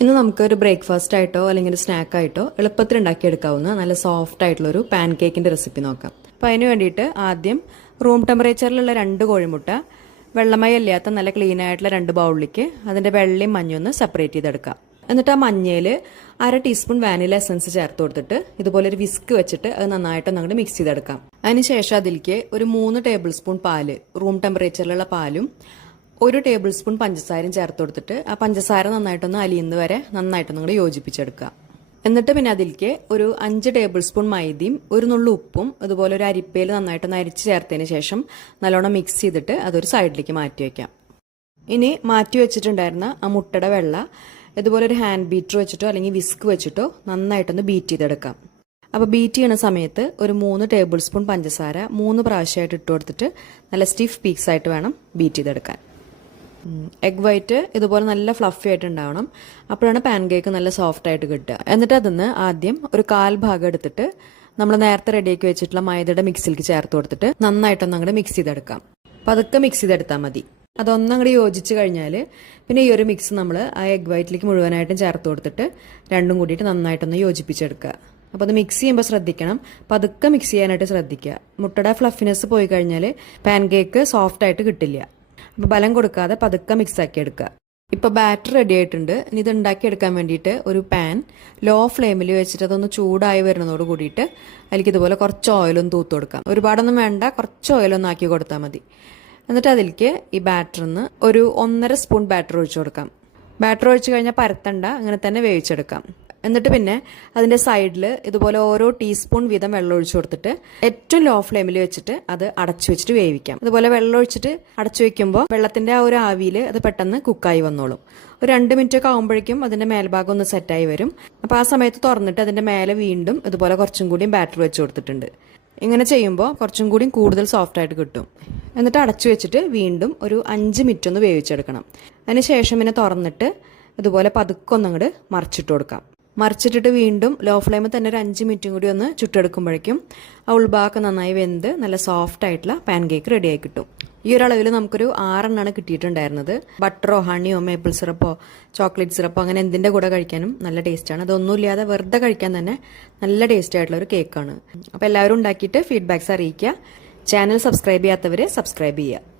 ഇന്ന് നമുക്ക് ഒരു ബ്രേക്ക്ഫാസ്റ്റ് ആയിട്ടോ അല്ലെങ്കിൽ ഒരു സ്നാക്ക് ആയിട്ടോ എളുപ്പത്തിൽ ഉണ്ടാക്കിയെടുക്കാവുന്ന നല്ല സോഫ്റ്റ് ആയിട്ടുള്ള ഒരു പാൻ കേക്കിന്റെ റെസിപ്പി നോക്കാം. അപ്പോൾ അതിന് വേണ്ടിയിട്ട് ആദ്യം റൂം ടെമ്പറേച്ചറിലുള്ള രണ്ട് കോഴിമുട്ട വെള്ളമയ ഇല്ലാത്ത നല്ല ക്ലീൻ ആയിട്ടുള്ള രണ്ട് ബൗളിലേക്ക് അതിന്റെ വെള്ളയും മഞ്ഞയും ഒന്ന് സെപ്പറേറ്റ് ചെയ്തെടുക്കാം എന്നിട്ട് ആ മഞ്ഞയിൽ അര ടീസ്പൂൺ വാനില എസൻസ് ചേർത്ത് കൊടുത്തിട്ട് ഇതുപോലെ ഒരു വിസ്ക് വെച്ചിട്ട് അത് നന്നായിട്ട് അങ്ങോട്ട് മിക്സ് ചെയ്തെടുക്കാം. അതിനുശേഷം അതിലേക്ക് ഒരു മൂന്ന് ടേബിൾ സ്പൂൺ പാൽ റൂം ടെമ്പറേച്ചറിലുള്ള പാലും ഒരു ടേബിൾ സ്പൂൺ പഞ്ചസാരയും ചേർത്ത് കൊടുത്തിട്ട് ആ പഞ്ചസാര നന്നായിട്ടൊന്ന് അലിയുന്ന വരെ നന്നായിട്ടൊന്ന് കൂടി യോജിപ്പിച്ചെടുക്കുക. എന്നിട്ട് പിന്നെ അതിലേക്ക് ഒരു അഞ്ച് ടേബിൾ സ്പൂൺ മൈദയും ഒരു നുള്ളു ഉപ്പും അതുപോലെ ഒരു അരിപ്പയിൽ നന്നായിട്ടൊന്ന് അരിച്ച് ചേർത്തതിന് ശേഷം നല്ലോണം മിക്സ് ചെയ്തിട്ട് അതൊരു സൈഡിലേക്ക് മാറ്റി വയ്ക്കാം ഇനി മാറ്റി വെച്ചിട്ടുണ്ടായിരുന്ന ആ മുട്ടയുടെ വെള്ള ഇതുപോലെ ഒരു ഹാൻഡ് ബീറ്റർ വെച്ചിട്ടോ അല്ലെങ്കിൽ വിസ്ക് വെച്ചിട്ടോ നന്നായിട്ടൊന്ന് ബീറ്റ് ചെയ്തെടുക്കാം. അപ്പോൾ ബീറ്റ് ചെയ്യണ സമയത്ത് ഒരു മൂന്ന് ടേബിൾ സ്പൂൺ പഞ്ചസാര മൂന്ന് പ്രാവശ്യമായിട്ട് ഇട്ട് കൊടുത്തിട്ട് നല്ല സ്റ്റിഫ് പീക്സ് ആയിട്ട് വേണം ബീറ്റ് ചെയ്തെടുക്കാൻ. എഗ് വൈറ്റ് ഇതുപോലെ നല്ല ഫ്ലഫി ആയിട്ട് ഉണ്ടാവണം. അപ്പോഴാണ് പാൻ കേക്ക് നല്ല സോഫ്റ്റ് ആയിട്ട് കിട്ടുക. എന്നിട്ട് അതിന്ന് ആദ്യം ഒരു കാൽ ഭാഗം എടുത്തിട്ട് നമ്മൾ നേരത്തെ റെഡിയാക്കി വെച്ചിട്ടുള്ള മൈദയുടെ മിക്സിലേക്ക് ചേർത്ത് കൊടുത്തിട്ട് നന്നായിട്ടൊന്ന് അങ്ങോട്ട് മിക്സ് ചെയ്തെടുക്കാം. പതുക്കെ മിക്സ് ചെയ്തെടുത്താൽ മതി. അതൊന്നും അങ്ങോട്ട് യോജിച്ച് കഴിഞ്ഞാൽ പിന്നെ ഈ ഒരു മിക്സ് നമ്മൾ ആ എഗ് വൈറ്റിലേക്ക് മുഴുവനായിട്ടും ചേർത്ത് കൊടുത്തിട്ട് രണ്ടും കൂടിയിട്ട് നന്നായിട്ടൊന്ന് യോജിപ്പിച്ചെടുക്കുക. അപ്പോൾ അത് മിക്സ് ചെയ്യുമ്പോൾ ശ്രദ്ധിക്കണം. പതുക്കെ മിക്സ് ചെയ്യാനായിട്ട് ശ്രദ്ധിക്കുക. മുട്ടയുടെ ഫ്ലഫിനെസ് പോയി കഴിഞ്ഞാൽ പാൻ കേക്ക് സോഫ്റ്റ് ആയിട്ട് കിട്ടില്ല. അപ്പോൾ ബലം കൊടുക്കാതെ പതുക്കെ മിക്സ് ആക്കി എടുക്കുക. ഇപ്പോൾ ബാറ്റർ റെഡി ആയിട്ടുണ്ട്. ഇനി ഇത് ഉണ്ടാക്കിയെടുക്കാൻ വേണ്ടിയിട്ട് ഒരു പാൻ ലോ ഫ്ലെയിമിൽ വെച്ചിട്ട് അതൊന്ന് ചൂടായി വരുന്നതോട് കൂടിയിട്ട് അതിലേക്ക് ഇതുപോലെ കുറച്ച് ഓയിലൊന്ന് തൂത്ത് കൊടുക്കാം. ഒരുപാടൊന്നും വേണ്ട കുറച്ച് ഓയിലൊന്നും ആക്കി കൊടുത്താൽ മതി. എന്നിട്ട് അതിലേക്ക് ഈ ബാറ്ററിന്ന് ഒരു ഒന്നര സ്പൂൺ ബാറ്റർ ഒഴിച്ചു കൊടുക്കാം. ബാറ്റർ ഒഴിച്ചു കഴിഞ്ഞാൽ പരത്തണ്ട അങ്ങനെ തന്നെ വേവിച്ചെടുക്കാം. എന്നിട്ട് പിന്നെ അതിന്റെ സൈഡിൽ ഇതുപോലെ ഓരോ ടീസ്പൂൺ വീതം വെള്ളം ഒഴിച്ചു കൊടുത്തിട്ട് ഏറ്റവും ലോ ഫ്ലെയിമിൽ വെച്ചിട്ട് അത് അടച്ചു വെച്ചിട്ട് വേവിക്കാം. അതുപോലെ വെള്ളം ഒഴിച്ചിട്ട് അടച്ചു വെക്കുമ്പോൾ വെള്ളത്തിന്റെ ആ ഒരു ആവിയിൽ അത് പെട്ടെന്ന് കുക്കായി വന്നോളും. ഒരു രണ്ട് മിനിറ്റ് ഒക്കെ ആകുമ്പോഴേക്കും അതിന്റെ മേൽഭാഗം ഒന്ന് സെറ്റായി വരും. അപ്പോൾ ആ സമയത്ത് തുറന്നിട്ട് അതിന്റെ മേലെ വീണ്ടും ഇതുപോലെ കുറച്ചും കൂടിയും ബാറ്റർ വെച്ച് കൊടുത്തിട്ടുണ്ട്. ഇങ്ങനെ ചെയ്യുമ്പോൾ കുറച്ചും കൂടി കൂടുതൽ സോഫ്റ്റ് ആയിട്ട് കിട്ടും. എന്നിട്ട് അടച്ചു വെച്ചിട്ട് വീണ്ടും ഒരു അഞ്ച് മിനിറ്റ് ഒന്ന് വേവിച്ചെടുക്കണം. അതിന് ശേഷം പിന്നെ തുറന്നിട്ട് ഇതുപോലെ പതുക്കൊന്നങ്ങോട്ട് മറിച്ചിട്ട് കൊടുക്കാം. മറിച്ചിട്ടിട്ട് വീണ്ടും ലോ ഫ്ലെയിമിൽ തന്നെ ഒരു അഞ്ച് മിനിറ്റും കൂടി ഒന്ന് ചുട്ടെടുക്കുമ്പോഴേക്കും ആ ഉൾഭാഗം നന്നായി വെന്ത് നല്ല സോഫ്റ്റ് ആയിട്ടുള്ള പാൻ കേക്ക് റെഡിയായി കിട്ടും. ഈ ഒരളവിൽ നമുക്കൊരു ആറെണ്ണാണ് കിട്ടിയിട്ടുണ്ടായിരുന്നത്. ബട്ടറോ ഹണിയോ മേപ്പിൾ സിറപ്പോ ചോക്ലേറ്റ് സിറപ്പോ അങ്ങനെ എന്തിന്റെ കൂടെ കഴിക്കാനും നല്ല ടേസ്റ്റാണ് അതൊന്നുമില്ലാതെ വെറുതെ കഴിക്കാൻ തന്നെ നല്ല ടേസ്റ്റ് ആയിട്ടുള്ള ഒരു കേക്കാണ് അപ്പോൾ എല്ലാവരും ഉണ്ടാക്കിയിട്ട് ഫീഡ്ബാക്സ് അറിയിക്കുക. ചാനൽ സബ്സ്ക്രൈബ് ചെയ്യാത്തവരെ സബ്സ്ക്രൈബ് ചെയ്യുക.